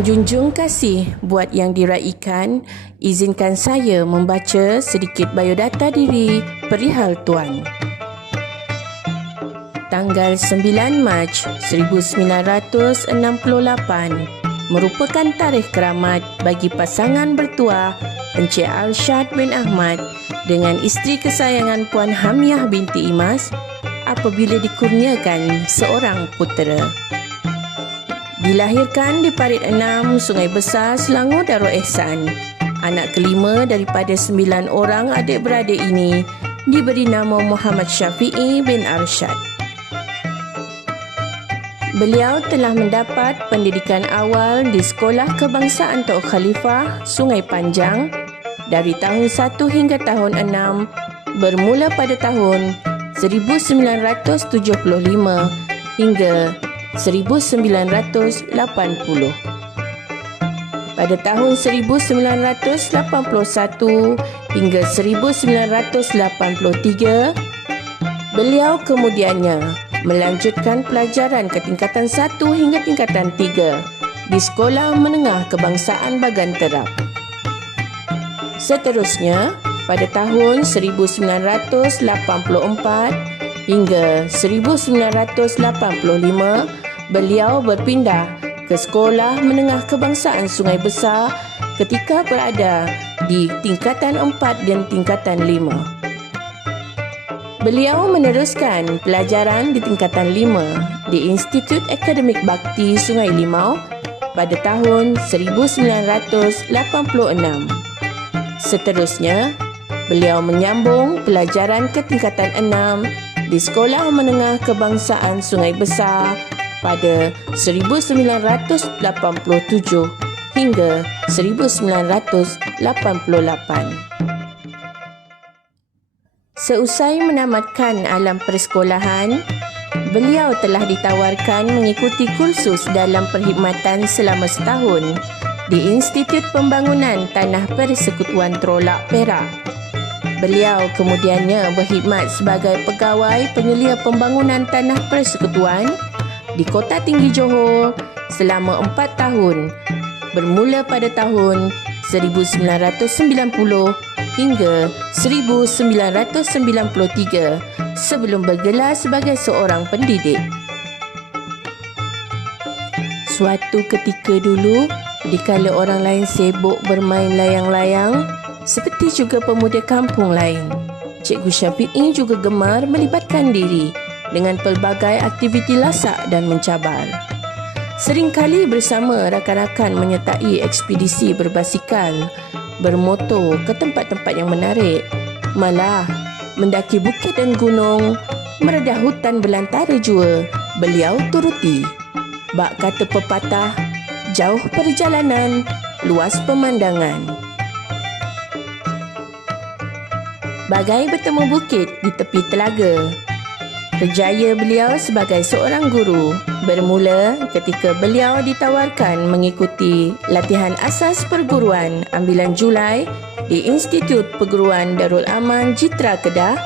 Menjunjung kasih buat yang diraikan, izinkan saya membaca sedikit biodata diri perihal Tuan. Tanggal 9 Mac 1968 merupakan tarikh keramat bagi pasangan bertuah Encik Arsyad bin Ahmad dengan isteri kesayangan Puan Hamiah binti Imas apabila dikurniakan seorang putera. Dilahirkan di Parit 6, Sungai Besar, Selangor Darul Ehsan. Anak kelima daripada 9 orang adik-beradik ini diberi nama Muhammad Syafi'i bin Arsyad. Beliau telah mendapat pendidikan awal di Sekolah Kebangsaan Tok Khalifah, Sungai Panjang dari tahun 1 hingga tahun 6 bermula pada tahun 1975 hingga 1980. Pada tahun 1981 hingga 1983, beliau kemudiannya melanjutkan pelajaran ke tingkatan 1 hingga tingkatan 3 di Sekolah Menengah Kebangsaan Bagan Terap. Seterusnya, pada tahun 1984 hingga 1985, beliau berpindah ke Sekolah Menengah Kebangsaan Sungai Besar ketika berada di tingkatan 4 dan tingkatan 5. Beliau meneruskan pelajaran di tingkatan 5 di Institut Akademik Bakti Sungai Limau pada tahun 1986. Seterusnya, beliau menyambung pelajaran ke tingkatan 6 di Sekolah Menengah Kebangsaan Sungai Besar pada 1987 hingga 1988. Seusai menamatkan alam persekolahan, beliau telah ditawarkan mengikuti kursus dalam perkhidmatan selama setahun di Institut Pembangunan Tanah Persekutuan Trolak Perak. Beliau kemudiannya berkhidmat sebagai pegawai penyelia pembangunan tanah persekutuan di Kota Tinggi Johor selama 4 tahun bermula pada tahun 1990 hingga 1993 sebelum bergelar sebagai seorang pendidik. Suatu ketika dulu, dikala orang lain sibuk bermain layang-layang, seperti juga pemuda kampung lain, Cikgu Syafi'i juga gemar melibatkan diri dengan pelbagai aktiviti lasak dan mencabar. Seringkali bersama rakan-rakan menyertai ekspedisi berbasikal, bermotor ke tempat-tempat yang menarik, malah mendaki bukit dan gunung, meredah hutan belantara jua, beliau turuti. Bak kata pepatah, jauh perjalanan, luas pemandangan. Bagai bertemu bukit di tepi telaga. Kerjaya beliau sebagai seorang guru bermula ketika beliau ditawarkan mengikuti latihan asas perguruan ambilan Julai di Institut Perguruan Darul Aman Jitra Kedah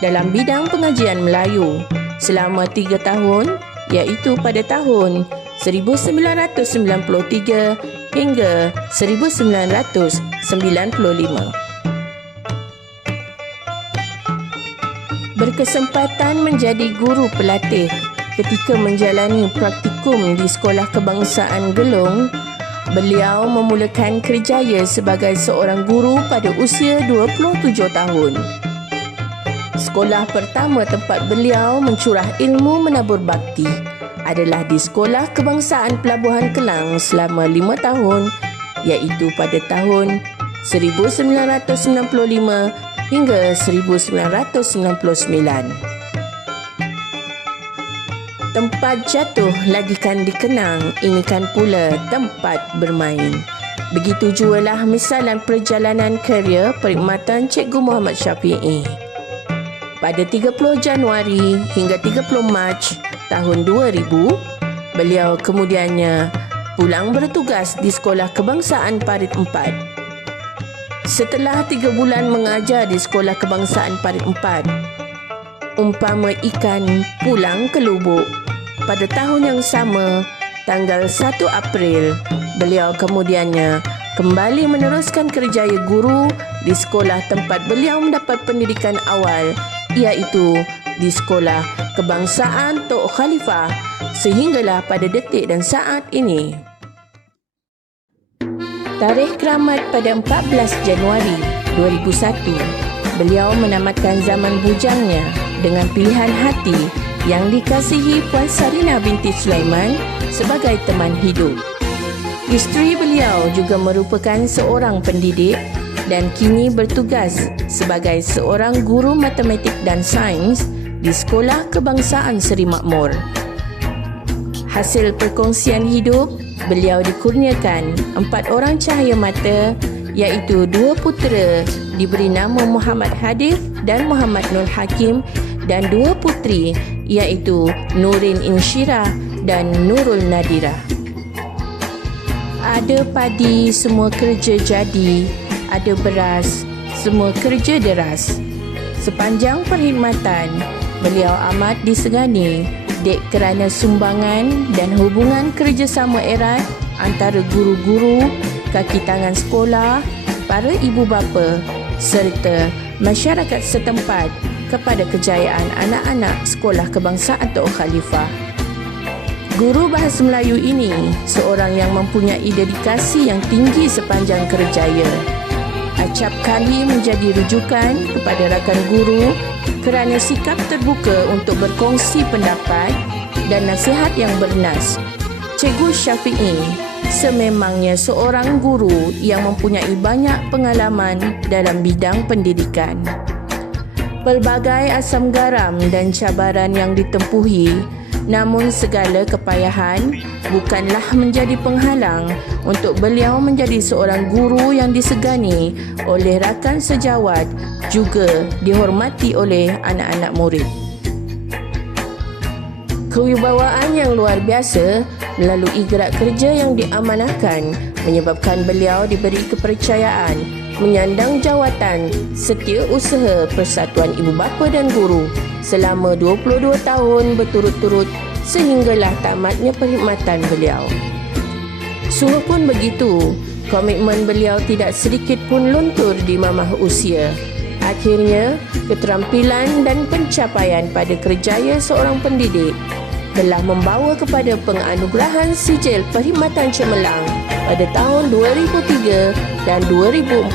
dalam bidang pengajian Melayu selama 3 tahun, iaitu pada tahun 1993 hingga 1995. Berkesempatan menjadi guru pelatih ketika menjalani praktikum di Sekolah Kebangsaan Gelong, beliau memulakan kerjaya sebagai seorang guru pada usia 27 tahun. Sekolah pertama tempat beliau mencurah ilmu menabur bakti adalah di Sekolah Kebangsaan Pelabuhan Kelang selama 5 tahun, iaitu pada tahun 1995 hingga 1999. Tempat jatuh lagi kan dikenang, ini kan pula tempat bermain. Begitu jualah misalan perjalanan kerjaya perkhidmatan Cikgu Muhammad Syafi'i. Pada 30 Januari hingga 30 Mac tahun 2000, beliau kemudiannya pulang bertugas di Sekolah Kebangsaan Parit 4. Setelah 3 bulan mengajar di Sekolah Kebangsaan Parit 4, umpama ikan pulang ke lubuk, pada tahun yang sama tanggal 1 April, beliau kemudiannya kembali meneruskan kerjaya guru di sekolah tempat beliau mendapat pendidikan awal, iaitu di Sekolah Kebangsaan Tok Khalifah, sehinggalah pada detik dan saat ini. Tarikh keramat pada 14 Januari 2001, beliau menamatkan zaman bujangnya dengan pilihan hati yang dikasihi Puan Sarina binti Sulaiman sebagai teman hidup. Isteri beliau juga merupakan seorang pendidik dan kini bertugas sebagai seorang guru matematik dan sains di Sekolah Kebangsaan Seri Makmur. Hasil perkongsian hidup, beliau dikurniakan 4 orang cahaya mata, iaitu 2 putera diberi nama Muhammad Hadif dan Muhammad Nur Hakim, dan 2 puteri iaitu Nurin Insyirah dan Nurul Nadira. Ada padi, semua kerja jadi. Ada beras, semua kerja deras. Sepanjang perkhidmatan, beliau amat disegani dek kerana sumbangan dan hubungan kerjasama erat antara guru-guru, kaki tangan sekolah, para ibu bapa serta masyarakat setempat kepada kejayaan anak-anak Sekolah Kebangsaan Tok Khalifah. Guru bahasa Melayu ini seorang yang mempunyai dedikasi yang tinggi sepanjang kerjaya. Acap kali menjadi rujukan kepada rakan guru kerana sikap terbuka untuk berkongsi pendapat dan nasihat yang bernas. Cikgu Syafiee sememangnya seorang guru yang mempunyai banyak pengalaman dalam bidang pendidikan. Pelbagai asam garam dan cabaran yang ditempuhi, namun segala kepayahan bukanlah menjadi penghalang untuk beliau menjadi seorang guru yang disegani oleh rakan sejawat, juga dihormati oleh anak-anak murid. Kewibawaan yang luar biasa melalui gerak kerja yang diamanahkan menyebabkan beliau diberi kepercayaan menyandang jawatan Setiausaha Persatuan Ibu Bapa dan Guru selama 22 tahun berturut-turut sehinggalah tamatnya perkhidmatan beliau. Sungguh pun begitu, komitmen beliau tidak sedikit pun luntur di mamah usia. Akhirnya, keterampilan dan pencapaian pada kerjaya seorang pendidik telah membawa kepada penganugerahan sijil perkhidmatan cemerlang pada tahun 2003 dan 2014.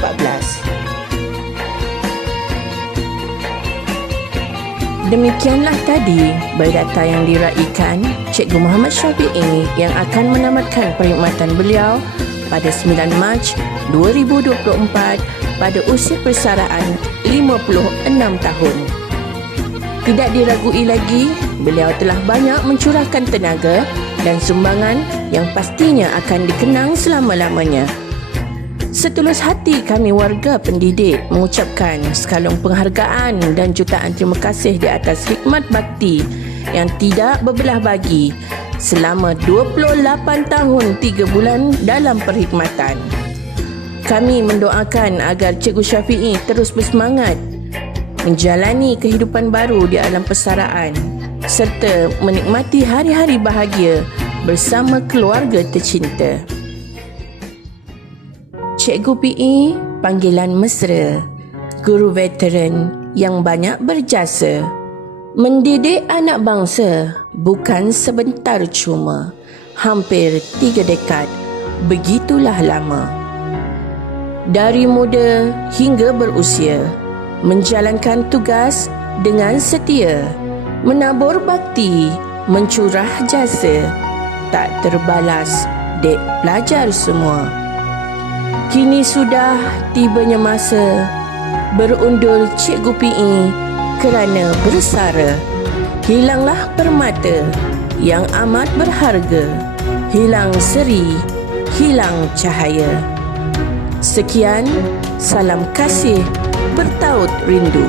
Demikianlah tadi biodata yang diraikan Cikgu Muhammad Syafiee yang akan menamatkan perkhidmatan beliau pada 9 Mac 2024 pada usia persaraan 56 tahun. Tidak diragui lagi, beliau telah banyak mencurahkan tenaga dan sumbangan yang pastinya akan dikenang selama-lamanya. Setulus hati kami warga pendidik mengucapkan sekalung penghargaan dan jutaan terima kasih di atas khidmat bakti yang tidak berbelah bagi selama 28 tahun 3 bulan dalam perkhidmatan. Kami mendoakan agar Cikgu Syafiee terus bersemangat menjalani kehidupan baru di alam persaraan serta menikmati hari-hari bahagia bersama keluarga tercinta. Cikgu PE panggilan mesra, guru veteran yang banyak berjasa. Mendidik anak bangsa bukan sebentar cuma, hampir 3 dekad, begitulah lama. Dari muda hingga berusia, menjalankan tugas dengan setia, menabur bakti, mencurah jasa, tak terbalas dek pelajar semua. Kini sudah tibanya masa berundur Cikgu PE kerana bersara. Hilanglah permata yang amat berharga, hilang seri, hilang cahaya. Sekian, salam kasih bertaut rindu.